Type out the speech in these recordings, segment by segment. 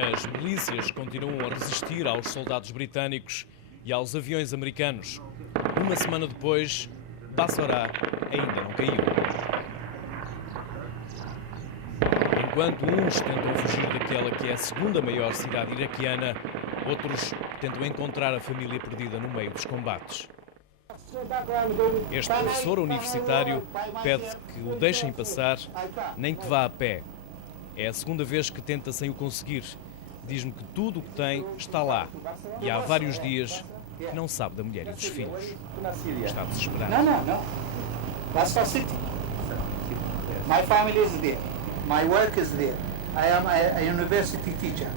As milícias continuam a resistir aos soldados britânicos e aos aviões americanos. Uma semana depois, Bassorah ainda não caiu. Enquanto uns tentam fugir daquela que é a segunda maior cidade iraquiana, outros tentam encontrar a família perdida no meio dos combates. Este professor universitário pede que o deixem passar, nem que vá a pé. É a segunda vez que tenta sem o conseguir. Diz-me que tudo o que tem está lá e há vários dias que não sabe da mulher e dos filhos. Está desesperado. No. Basra city. My family is there. My work is there. I am a university teacher.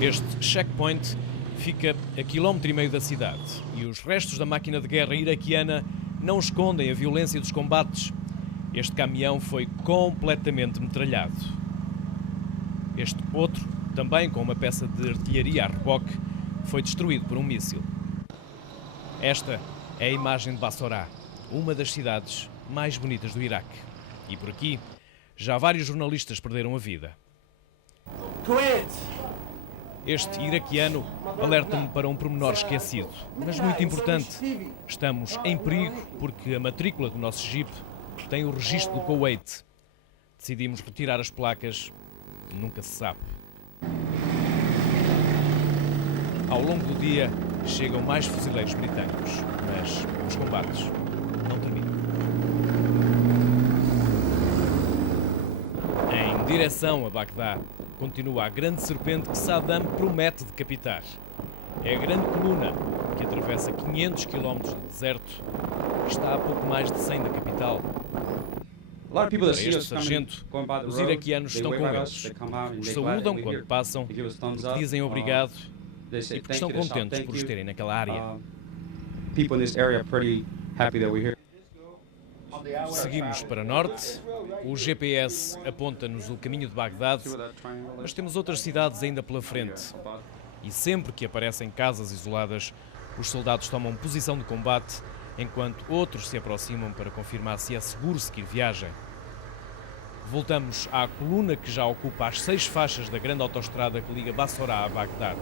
Este checkpoint fica a 1,5 km da cidade e os restos da máquina de guerra iraquiana não escondem a violência dos combates. Este caminhão foi completamente metralhado. Este outro, também com uma peça de artilharia a reboque, foi destruído por um míssil. Esta é a imagem de Bassorah, uma das cidades mais bonitas do Iraque. E por aqui, já vários jornalistas perderam a vida. Este iraquiano alerta-me para um pormenor esquecido, mas muito importante. Estamos em perigo porque a matrícula do nosso Jeep tem o registro do Kuwait. Decidimos retirar as placas, nunca se sabe. Ao longo do dia chegam mais fuzileiros britânicos, mas os combates não terminam. Em direção a Bagdá, continua a grande serpente que Saddam promete decapitar. É a grande coluna que atravessa 500 km de deserto e está a pouco mais de 100 da capital. Para este sargento, os iraquianos estão com eles. Os saúdam quando passam, dizem obrigado e que estão contentes por os terem naquela área. Seguimos para norte, o GPS aponta-nos o caminho de Bagdade, mas temos outras cidades ainda pela frente. E sempre que aparecem casas isoladas, os soldados tomam posição de combate, enquanto outros se aproximam para confirmar se é seguro seguir viagem. Voltamos à coluna que já ocupa as 6 faixas da grande autoestrada que liga Bassorah a Bagdade.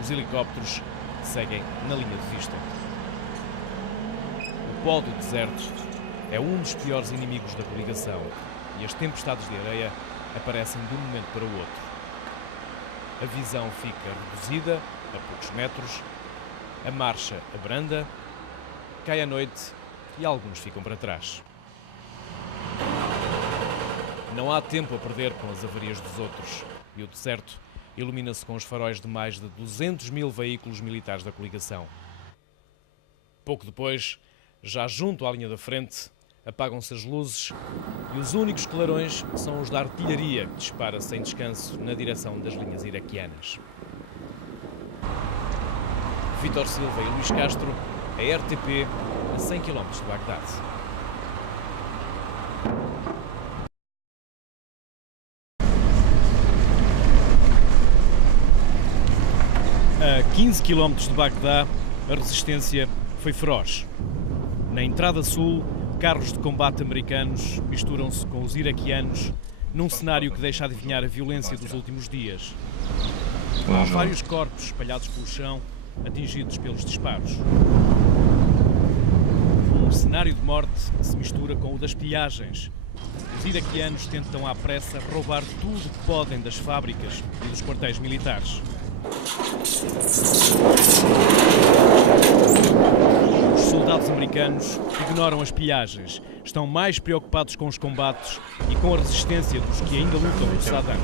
Os helicópteros seguem na linha de vista. O pó do deserto é um dos piores inimigos da coligação e as tempestades de areia aparecem de um momento para o outro. A visão fica reduzida a poucos metros, a marcha abranda, cai a noite e alguns ficam para trás. Não há tempo a perder com as avarias dos outros e o deserto ilumina-se com os faróis de mais de 200 mil veículos militares da coligação. Pouco depois, já junto à linha da frente, apagam-se as luzes e os únicos clarões são os da artilharia que dispara sem descanso na direção das linhas iraquianas. Vítor Silva e Luís Castro, a RTP, a 100 km de Bagdade. A 15 km de Bagdá, a resistência foi feroz. Na entrada sul, carros de combate americanos misturam-se com os iraquianos num cenário que deixa adivinhar a violência dos últimos dias. Há vários corpos espalhados pelo chão, atingidos pelos disparos. Um cenário de morte se mistura com o das pilhagens. Os iraquianos tentam à pressa roubar tudo o que podem das fábricas e dos quartéis militares. Os soldados americanos ignoram as pilhagens, estão mais preocupados com os combates e com a resistência dos que ainda lutam por Saddam.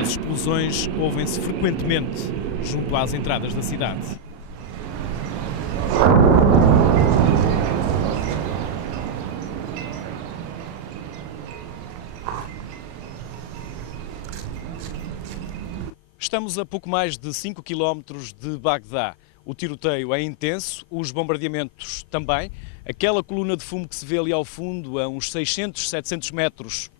As explosões ouvem-se frequentemente junto às entradas da cidade. Estamos a pouco mais de 5 km de Bagdá. O tiroteio é intenso, os bombardeamentos também. Aquela coluna de fumo que se vê ali ao fundo, a uns 600, 700 metros,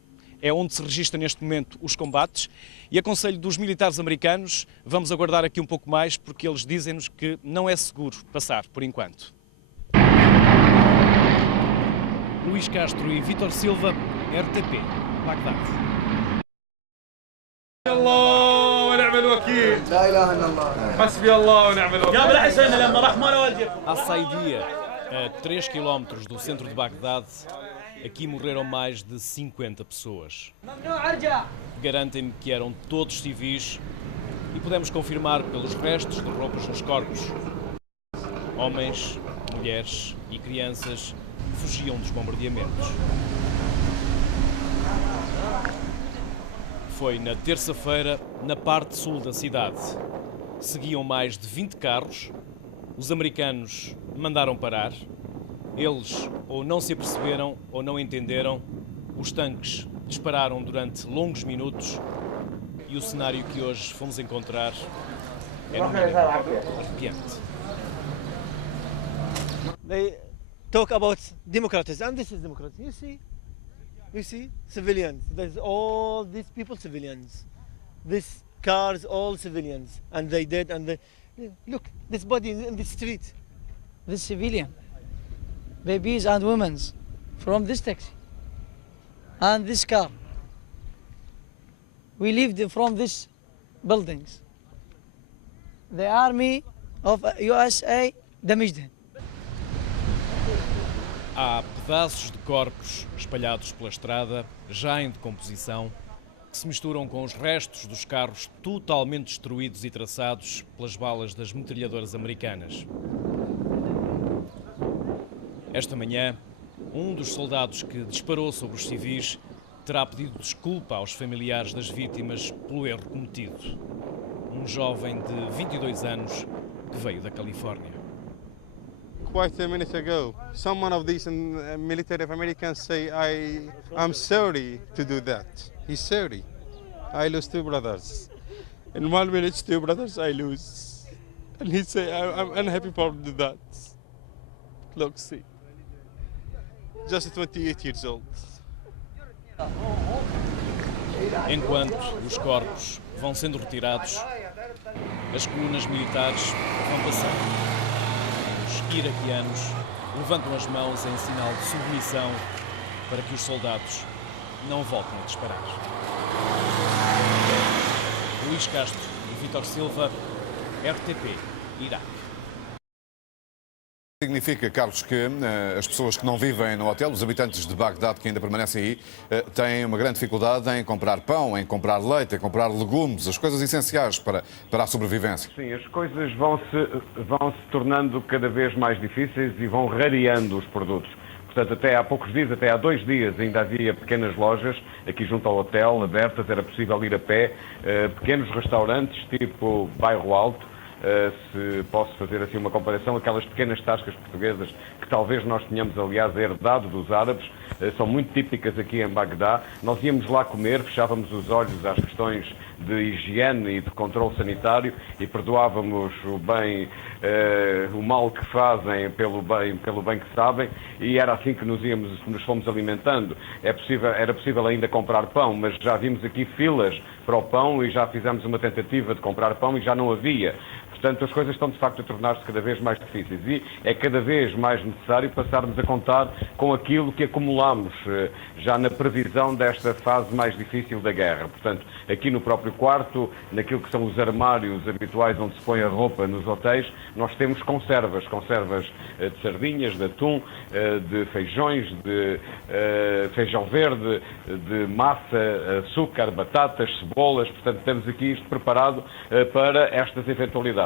é onde se registra neste momento os combates. E aconselho dos militares americanos, vamos aguardar aqui um pouco mais, porque eles dizem-nos que não é seguro passar, por enquanto. Luís Castro e Vítor Silva, RTP. Bagdade. A Saidia, a 3 km do centro de Bagdade, aqui morreram mais de 50 pessoas. Garantem-me que eram todos civis e podemos confirmar pelos restos de roupas nos corpos. Homens, mulheres e crianças fugiam dos bombardeamentos. Foi na terça-feira, na parte sul da cidade. Seguiam mais de 20 carros. Os americanos mandaram parar. Eles ou não se aperceberam ou não entenderam. Os tanques dispararam durante longos minutos e o cenário que hoje fomos encontrar é no mínimo arrepiante. They talk about democracies, and this is democracy. You see, civilians. There's all these people civilians. These cars, all civilians, and they dead. And they look, this body in the street. This civilian, babies and women, from this taxi and this car. We lived from these buildings. The army of USA damaged them. Há pedaços de corpos espalhados pela estrada, já em decomposição, que se misturam com os restos dos carros totalmente destruídos e traçados pelas balas das metralhadoras americanas. Esta manhã, um dos soldados que disparou sobre os civis terá pedido desculpa aos familiares das vítimas pelo erro cometido. Um jovem de 22 anos que veio da Califórnia. Quite a minute ago, someone of these military of Americans say, I'm sorry to do that. He's sorry. I lost 2 brothers. In 1 minute, 2 brothers I lose. And he say, I'm unhappy for that. Look, see. Just 28 years old. Enquanto os corpos vão sendo retirados, as colunas militares vão passando. Os iraquianos levantam as mãos em sinal de submissão para que os soldados não voltem a disparar. Luís Castro e Vítor Silva, RTP, Iraque. Significa, Carlos, que as pessoas que não vivem no hotel, os habitantes de Bagdade que ainda permanecem aí, têm uma grande dificuldade em comprar pão, em comprar leite, em comprar legumes, as coisas essenciais para a sobrevivência. Sim, as coisas vão se tornando cada vez mais difíceis e vão rareando os produtos. Portanto, até há poucos dias, até há 2 dias, ainda havia pequenas lojas aqui junto ao hotel, abertas, era possível ir a pé, pequenos restaurantes tipo Bairro Alto. Se posso fazer assim uma comparação, aquelas pequenas tascas portuguesas que talvez nós tenhamos, aliás, herdado dos árabes, são muito típicas aqui em Bagdá. Nós íamos lá comer, fechávamos os olhos às questões de higiene e de controle sanitário e perdoávamos o mal que fazem pelo bem que sabem, e era assim que nos fomos alimentando. Era possível ainda comprar pão, mas já vimos aqui filas para o pão e já fizemos uma tentativa de comprar pão e já não havia. Portanto, as coisas estão de facto a tornar-se cada vez mais difíceis e é cada vez mais necessário passarmos a contar com aquilo que acumulamos já na previsão desta fase mais difícil da guerra. Portanto, aqui no próprio quarto, naquilo que são os armários habituais onde se põe a roupa nos hotéis, nós temos conservas de sardinhas, de atum, de feijões, de feijão verde, de massa, açúcar, batatas, cebolas. Portanto, temos aqui isto preparado para estas eventualidades.